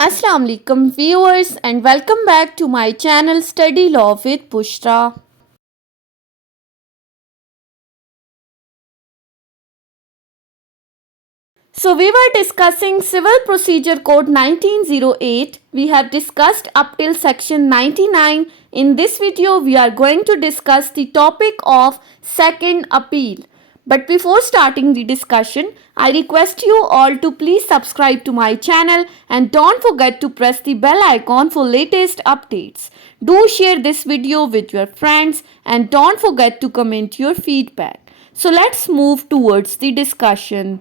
Assalamu alaikum viewers and welcome back to my channel Study Law with Bushra. So we were discussing Civil Procedure Code 1908. We have discussed up till section 99. In this video we are going to discuss the topic of second appeal. But before starting the discussion, I request you all to please subscribe to my channel and don't forget to press the bell icon for latest updates. Do share this video with your friends and don't forget to comment your feedback. So let's move towards the discussion.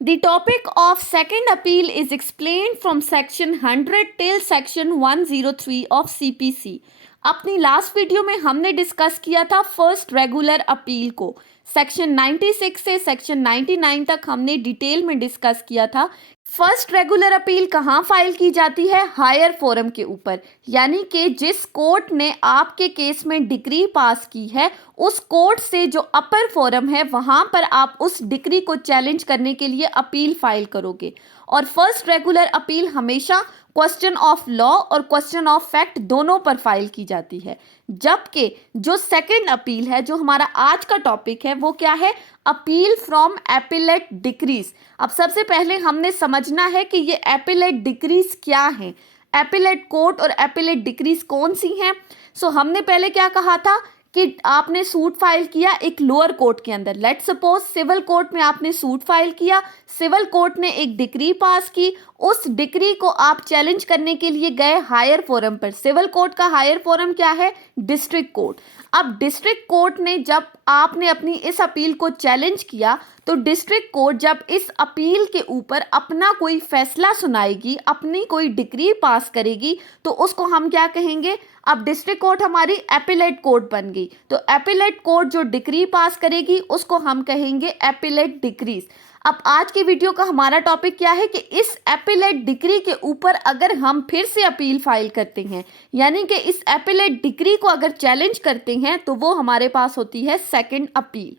The topic of second appeal is explained from section 100 till section 103 of CPC. अपनी last video में हमने discuss किया था first regular appeal को। Section 96 से section 99 तक हमने detail में डिस्कस किया था। फर्स्ट रेगुलर अपील कहाँ फाइल की जाती है? हायर फोरम के ऊपर, यानी कि जिस कोर्ट ने आपके केस में डिक्री पास की है उस कोर्ट से जो अपर फोरम है वहाँ पर आप उस डिक्री को चैलेंज करने के लिए अपील फाइल करोगे। और फर्स्ट रेगुलर अपील हमेशा क्वेश्चन ऑफ लॉ और क्वेश्चन ऑफ फैक्ट दोनों पर फाइल की जाती है। जबकि जो सेकंड अपील है, जो हमारा आज का टॉपिक है, वो क्या है? Appeal from appellate decrease. अब सबसे पहले हमने समझना है कि ये एपिलेट डिक्रीज क्या है, एपिलेट कोर्ट और एपिलेट डिक्रीज कौन सी हैं। सो हमने पहले क्या कहा था कि आपने सूट फाइल किया एक लोअर कोर्ट के अंदर। लेट्स सपोज सिविल कोर्ट में आपने सूट फाइल किया, सिविल कोर्ट ने एक डिक्री पास की, उस डिक्री को आप चैलेंज करने के लिए गए हायर फोरम पर। सिविल कोर्ट का हायर फोरम क्या है? District court. अब डिस्ट्रिक्ट कोर्ट ने जब आपने अपनी इस अपील को चैलेंज किया तो डिस्ट्रिक्ट कोर्ट जब इस अपील के ऊपर अपना कोई फैसला सुनाएगी, अपनी कोई डिक्री पास करेगी, तो उसको हम क्या कहेंगे? अब डिस्ट्रिक्ट कोर्ट हमारी एपिलेट कोर्ट बन गई, तो एपिलेट कोर्ट जो डिक्री पास करेगी उसको हम कहेंगे एपिलेट डिक्रीज। अब आज की वीडियो का हमारा टॉपिक क्या है कि इस एपिलेट डिक्री के ऊपर अगर हम फिर से अपील फाइल करते हैं, यानी कि इस एपिलेट डिक्री को अगर चैलेंज करते हैं, तो वो हमारे पास होती है सेकंड अपील।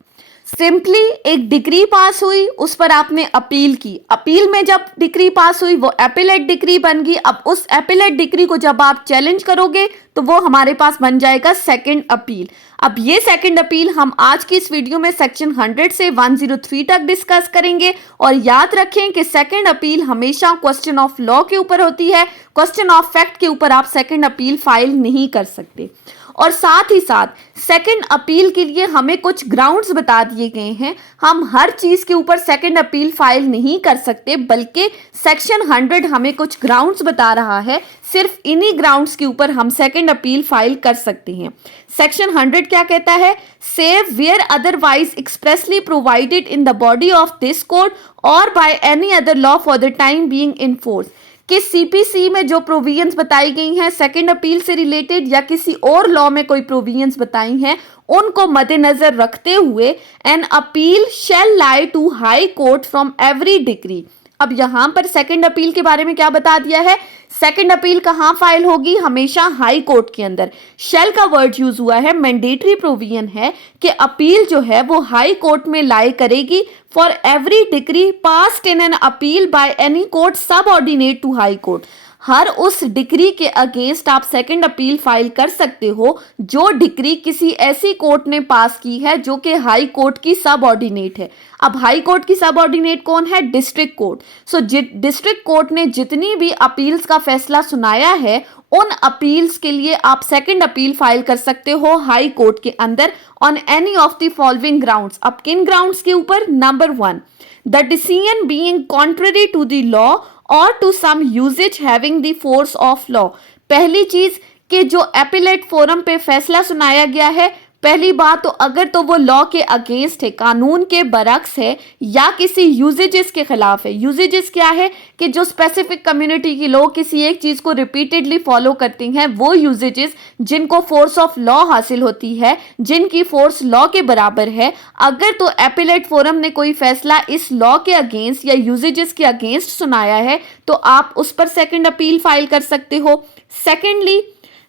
सिंपली एक डिक्री पास हुई, उस पर आपने अपील की, अपील में जब डिक्री पास हुई वो एपिलेट डिक्री बन गई। अब उस एपिलेट डिक्री को जब आप चैलेंज करोगे तो वो हमारे पास बन जाएगा सेकंड अपील। अब ये सेकंड अपील हम आज की इस वीडियो में सेक्शन 100 से 103 तक डिस्कस करेंगे। और याद रखें कि सेकंड अपील हमेशा क्वेश्चन ऑफ लॉ के ऊपर होती है, क्वेश्चन ऑफ फैक्ट के ऊपर आप सेकंड अपील फाइल नहीं कर सकते। और साथ ही साथ सेकंड अपील के लिए हमें कुछ ग्राउंड्स बता दिए गए हैं। हम हर चीज़ के ऊपर सेकंड अपील फाइल नहीं कर सकते, बल्कि सेक्शन 100 हमें कुछ ग्राउंड्स बता रहा है, सिर्फ इन्हीं ग्राउंड्स के ऊपर हम सेकंड अपील फाइल कर सकते हैं। सेक्शन 100 क्या कहता है? Save where otherwise expressly provided in the body of this code और by any other law for the time being in force. कि सीपीसी में जो प्रोविजंस बताई गई हैं सेकंड अपील से रिलेटेड या किसी और लॉ में कोई प्रोविजंस बताई हैं, उनको मद्देनजर रखते हुए an appeal shall lie to high court from every decree. अब यहां पर सेकंड अपील के बारे में क्या बता दिया है? सेकंड अपील कहां फाइल होगी? हमेशा हाई कोर्ट के अंदर। शेल का वर्ड यूज हुआ है, मैंडेटरी प्रोविजन है कि अपील जो है वो हाई कोर्ट में लाई करेगी for every decree passed in an appeal by any court subordinate to high court. हर उस डिक्री के अगेंस्ट आप सेकंड अपील फाइल कर सकते हो जो डिक्री किसी ऐसी कोर्ट ने पास की है जो कि हाई कोर्ट की सबऑर्डिनेट है। अब हाई कोर्ट की सबऑर्डिनेट कौन है? District court. सो डिस्ट्रिक्ट कोर्ट ने जितनी भी अपील्स का फैसला सुनाया है उन अपील्स के लिए आप सेकंड अपील फाइल कर सकते हो हाई कोर्ट के अंदर on any of the following grounds. अब किन ग्राउंड्स के ऊपर? Number 1, the decision being contrary to the law और to some usages having the force of law. पहली चीज कि जो एपिलेट फोरम पे फैसला सुनाया गया है, पहली बात तो अगर तो वो लॉ के अगेंस्ट है, कानून के बरक्स है या किसी यूजेजेस के खिलाफ है। यूजेजेस क्या है? कि जो स्पेसिफिक कम्युनिटी के लोग किसी एक चीज को रिपीटेडली फॉलो करते हैं, वो यूजेजेस जिनको फोर्स ऑफ लॉ हासिल होती है, जिनकी फोर्स लॉ के बराबर है। अगर तो एपिलेट फोरम ने कोई फैसला इस लॉ के अगेंस्ट या यूजेजेस के अगेंस्ट सुनाया है तो आप उस पर सेकंड अपील फाइल कर सकते हो। Secondly,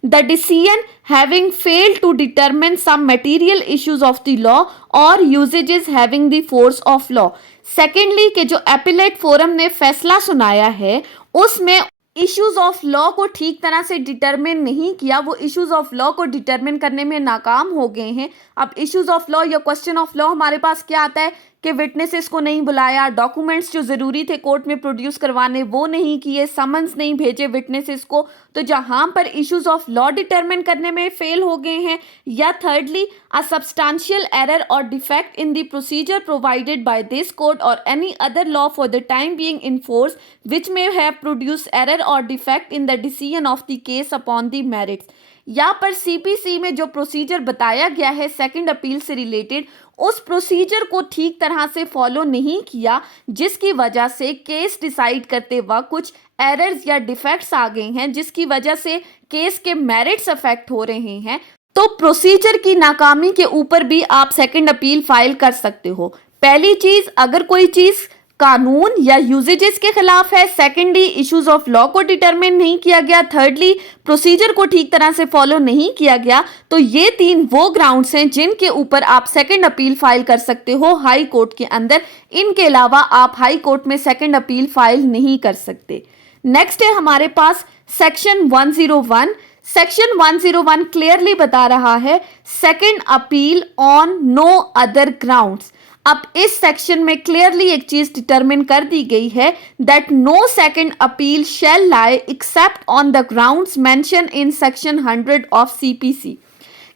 the decision having failed to determine some material issues of the law or usages having the force of law। Secondly कि जो एपिलेट फोरम ने फैसला सुनाया है उसमें इश्यूज ऑफ लॉ को ठीक तरह से डिटरमिन नहीं किया, वो इश्यूज ऑफ लॉ को डिटरमिन करने में नाकाम हो गए हैं। अब इश्यूज ऑफ लॉ या क्वेश्चन ऑफ लॉ हमारे पास क्या आता है कि विटनेसेस को नहीं बुलाया, डॉक्यूमेंट्स जो ज़रूरी थे कोर्ट में प्रोड्यूस करवाने वो नहीं किए, समन्स नहीं भेजे विटनेसेस को। तो जहां पर इश्यूज ऑफ लॉ डिटरमिन करने में फेल हो गए हैं, या थर्डली अ सब्सटेंशियल एरर और defect in the procedure provided by this court और any other law for the time being in force which may have produce error और defect in the decision of the case upon the merits. यहाँ पर CPC में जो procedure बताया गया है second appeal से रिलेटेड, उस प्रोसीजर को ठीक तरह से फॉलो नहीं किया, जिसकी वजह से केस डिसाइड करते वक्त कुछ एरर्स या डिफेक्ट्स आ गए हैं, जिसकी वजह से केस के मेरिट्स अफेक्ट हो रहे हैं। तो प्रोसीजर की नाकामी के ऊपर भी आप सेकंड अपील फाइल कर सकते हो। पहली चीज, अगर कोई चीज कानून या यूजेजेस के खिलाफ है, सेकेंडली इश्यूज ऑफ लॉ को डिटरमिन नहीं किया गया, थर्डली प्रोसीजर को ठीक तरह से फॉलो नहीं किया गया, तो ये तीन वो ग्राउंड्स हैं जिनके ऊपर आप सेकंड अपील फाइल कर सकते हो हाई कोर्ट के अंदर। इनके अलावा आप हाई कोर्ट में सेकंड अपील फाइल नहीं कर सकते। नेक्स्ट है हमारे पास सेक्शन 101। सेक्शन 101 क्लियरली बता रहा है second appeal on no other grounds. अब इस सेक्शन में क्लियरली एक चीज डिटरमिन कर दी गई है that no second appeal shall lie except on the grounds mention in section 100 of CPC,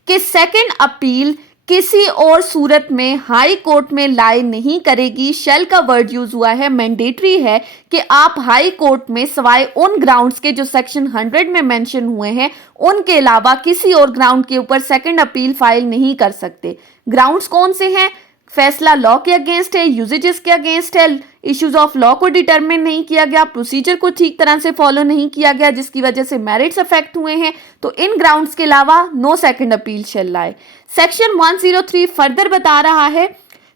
कि सेकंड अपील किसी और सूरत में हाई कोर्ट में लाई नहीं करेगी। शेल का वर्ड यूज हुआ है, मैंडेटरी है कि आप हाई कोर्ट में सवाए उन ग्राउंड्स के जो सेक्शन 100 में मेंशन हुए हैं उनके अलावा किसी और ग्राउंड के ऊपर सेकंड अपील फाइल नहीं कर सकते। ग्राउंड्स कौन से हैं? फैसला लॉ के अगेंस्ट है, यूजेजेस के अगेंस्ट है, इश्यूज ऑफ लॉ को डिटरमिन नहीं किया गया, प्रोसीजर को ठीक तरह से फॉलो नहीं किया गया जिसकी वजह से मेरिट्स अफेक्ट हुए हैं। तो इन ग्राउंड्स के अलावा no second appeal shall lie. Section 103 further बता रहा है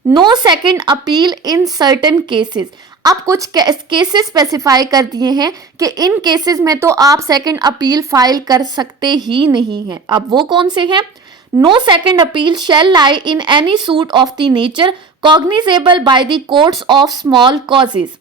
no second appeal in certain cases. अब कुछ केसेस स्पेसिफाई कर दिए हैं कि इन केसेस में तो आप सेकंड अपील फाइल कर सकते ही नहीं हैं। अब वो कौन से हैं? No second appeal shall lie in any suit of the nature cognizable by the courts of small causes,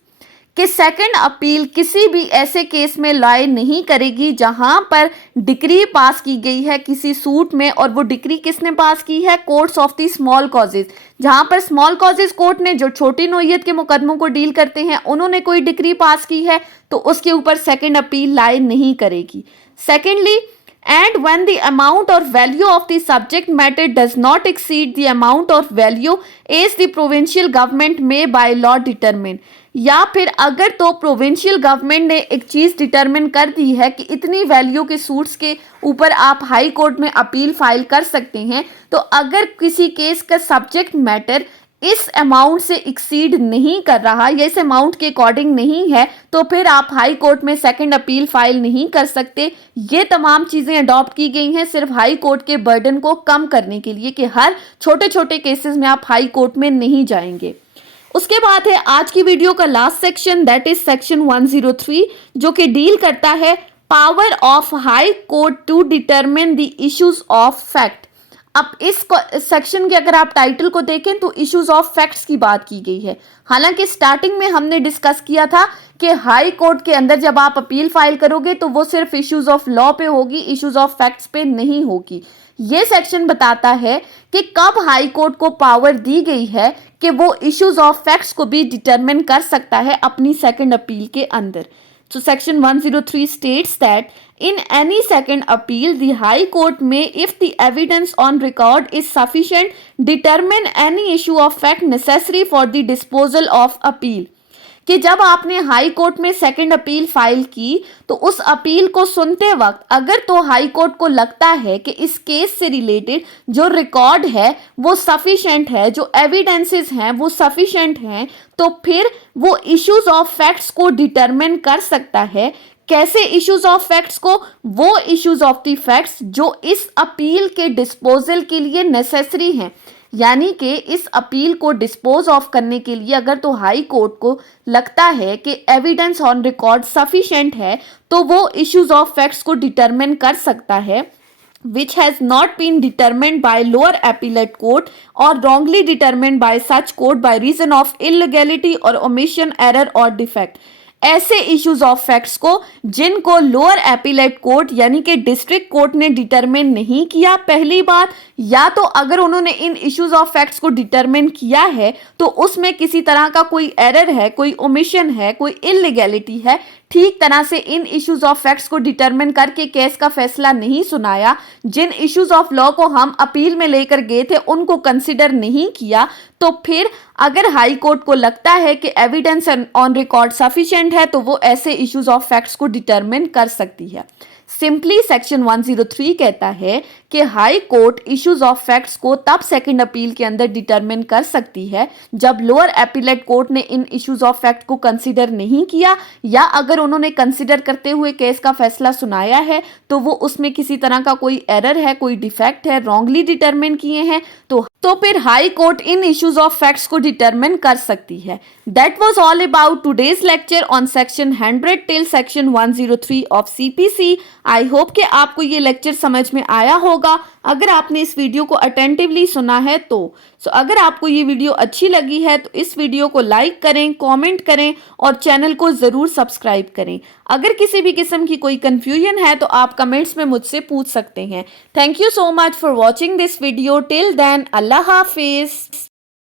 कि सेकंड अपील किसी भी ऐसे केस में लाई नहीं करेगी जहां पर डिक्री पास की गई है किसी सूट में, और वो डिक्री किसने पास की है? Courts of the small causes. जहां पर स्मॉल कॉजेज कोर्ट ने जो छोटी नोयत के मुकदमों को डील करते हैं उन्होंने कोई डिक्री पास की है तो उसके ऊपर सेकंड अपील लाई नहीं करेगी। Secondly, and when the amount or value of the subject matter does not exceed the amount or value as the provincial government may by law determine, या फिर अगर तो प्रोविंशियल गवर्नमेंट ने एक चीज डिटरमिन कर दी है कि इतनी वैल्यू के सूट्स के ऊपर आप हाई कोर्ट में अपील फाइल कर सकते हैं, तो अगर किसी केस का सब्जेक्ट मैटर इस अमाउंट से एक्सीड नहीं कर रहा या इस अमाउंट के अकॉर्डिंग नहीं है तो फिर आप हाई कोर्ट में सेकंड अपील फाइल नहीं कर सकते। ये तमाम चीज़ें अडॉप्ट की गई हैं सिर्फ हाई कोर्ट के बर्डन को कम करने के लिए कि हर छोटे छोटे केसेस में आप हाई कोर्ट में नहीं जाएंगे। उसके बाद है आज की वीडियो का last section, that is section 103, जो कि डील करता है power of high court to determine the issues of fact. अब इस सेक्शन के अगर आप टाइटल को देखें तो इश्यूज ऑफ फैक्ट्स की बात की गई है। हालांकि स्टार्टिंग में हमने डिस्कस किया था कि हाई कोर्ट के अंदर जब आप अपील फाइल करोगे तो वो सिर्फ इश्यूज ऑफ लॉ पे होगी, इश्यूज ऑफ फैक्ट्स पे नहीं होगी। ये सेक्शन बताता है कि कब हाई कोर्ट को पावर दी गई है कि वो इश्यूज ऑफ फैक्ट्स को भी डिटरमिन कर सकता है अपनी सेकंड अपील के अंदर। So section 103 states that in any second appeal, the High Court may, if the evidence on record is sufficient, determine any issue of fact necessary for the disposal of appeal. कि जब आपने high court में second appeal file की तो उस appeal को सुनते वक्त अगर तो हाई कोर्ट को लगता है कि इस केस से रिलेटेड जो रिकॉर्ड है वो सफिशिएंट है, जो एविडेंसेस हैं वो सफिशिएंट हैं, तो फिर वो इश्यूज ऑफ फैक्ट्स को डिटरमिन कर सकता है। कैसे इश्यूज ऑफ फैक्ट्स को? वो इश्यूज ऑफ द फैक्ट्स जो इस अपील के डिस्पोजल के लिए नेसेसरी हैं, यानी कि इस अपील को डिस्पोज ऑफ करने के लिए अगर तो हाई कोर्ट को लगता है कि एविडेंस ऑन रिकॉर्ड सफिशिएंट है तो वो इश्यूज ऑफ फैक्ट्स को डिटरमिन कर सकता है which has not been determined by lower appellate court or wrongly determined by such court by reason of illegality or omission, error or defect. ऐसे issues of facts को जिनको lower appellate court यानी कि district court ने determine नहीं किया पहली बात, या तो अगर उन्होंने इन इश्यूज ऑफ फैक्ट्स को डिटरमिन किया है तो उसमें किसी तरह का कोई एरर है, कोई ओमिशन है, कोई इलीगैलिटी है, ठीक तरह से इन इश्यूज ऑफ फैक्ट्स को डिटरमिन करके केस का फैसला नहीं सुनाया, जिन इश्यूज ऑफ लॉ को हम अपील में लेकर गए थे उनको कंसिडर नहीं किया, तो फिर अगर हाई कोर्ट को लगता है कि एविडेंस ऑन रिकॉर्ड सफिशिएंट है तो वो ऐसे इश्यूज ऑफ फैक्ट्स को डिटरमिन कर सकती है। सिंपली सेक्शन 103 कहता है कि high court issues of facts को तब सेकंड अपील के अंदर डिटरमिन कर सकती है जब लोअर एपीलेट कोर्ट ने इन इश्यूज ऑफ फैक्ट को कंसीडर नहीं किया, या अगर उन्होंने कंसीडर करते हुए केस का फैसला सुनाया है तो वो उसमें किसी तरह का कोई एरर है, कोई डिफेक्ट है, रॉन्गली डिटरमिन किए हैं, तो फिर high court in issues of facts को डिटरमिन कर सकती है। That was all about today's lecture on section 100 till section 103 of CPC. I hope कि आपको ये लेक्चर समझ में आया होगा। अगर आपने इस वीडियो को अटेंटिवली सुना है तो अगर आपको ये वीडियो अच्छी लगी है तो इस वीडियो को लाइक करें, कमेंट करें और चैनल को ज़रूर सब्सक्राइब करें। अगर किसी भी किस्म की कोई कंफ्यूजन है तो आप कमेंट्स में मुझसे पूछ सकते हैं। Thank you so much for watching this video. Till then Allah हाफिज़।